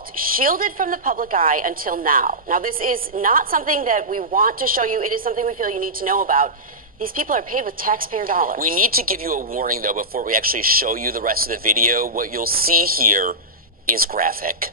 vault, shielded from the public eye until now. Now, this is not something that we want to show you. It is something we feel you need to know about. These people are paid with taxpayer dollars. We need to give you a warning, though, before we actually show you the rest of the video. What you'll see here is graphic.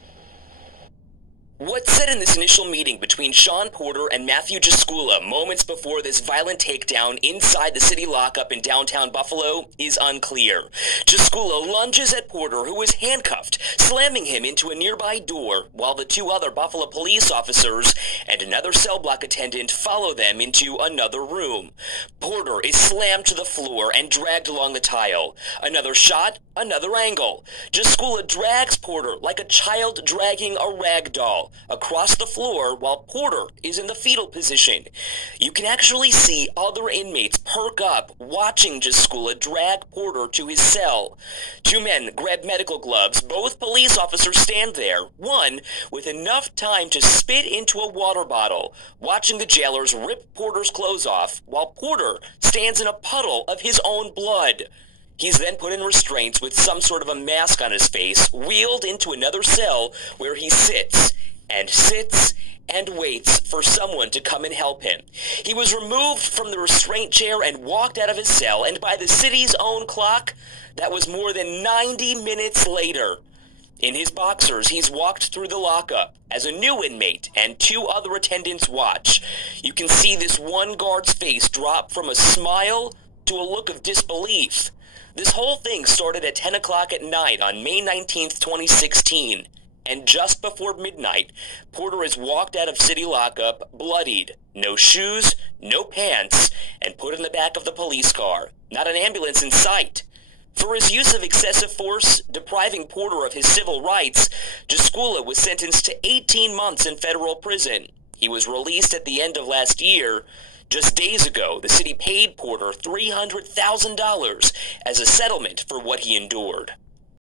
What's said in this initial meeting between Sean Porter and Matthew Jaskula moments before this violent takedown inside the city lockup in downtown Buffalo is unclear. Jaskula lunges at Porter, who is handcuffed, slamming him into a nearby door, while the two other Buffalo police officers and another cell block attendant follow them into another room. Porter is slammed to the floor and dragged along the tile. Another shot, another angle. Jaskula drags Porter like a child dragging a rag doll across the floor while Porter is in the fetal position. You can actually see other inmates perk up watching Jaskula drag Porter to his cell. Two men grab medical gloves. Both police officers stand there, one with enough time to spit into a water bottle, watching the jailers rip Porter's clothes off while Porter stands in a puddle of his own blood. He's then put in restraints with some sort of a mask on his face, wheeled into another cell where he sits and waits for someone to come and help him. He was removed from the restraint chair and walked out of his cell, and by the city's own clock, that was more than 90 minutes later. In his boxers, he's walked through the lockup as a new inmate and two other attendants watch. You can see this one guard's face drop from a smile to a look of disbelief. This whole thing started at 10 o'clock at night on May 19th, 2016. And just before midnight, Porter is walked out of city lockup, bloodied, no shoes, no pants, and put in the back of the police car. Not an ambulance in sight. For his use of excessive force, depriving Porter of his civil rights, Jaskula was sentenced to 18 months in federal prison. He was released at the end of last year. Just days ago, the city paid Porter $300,000 as a settlement for what he endured.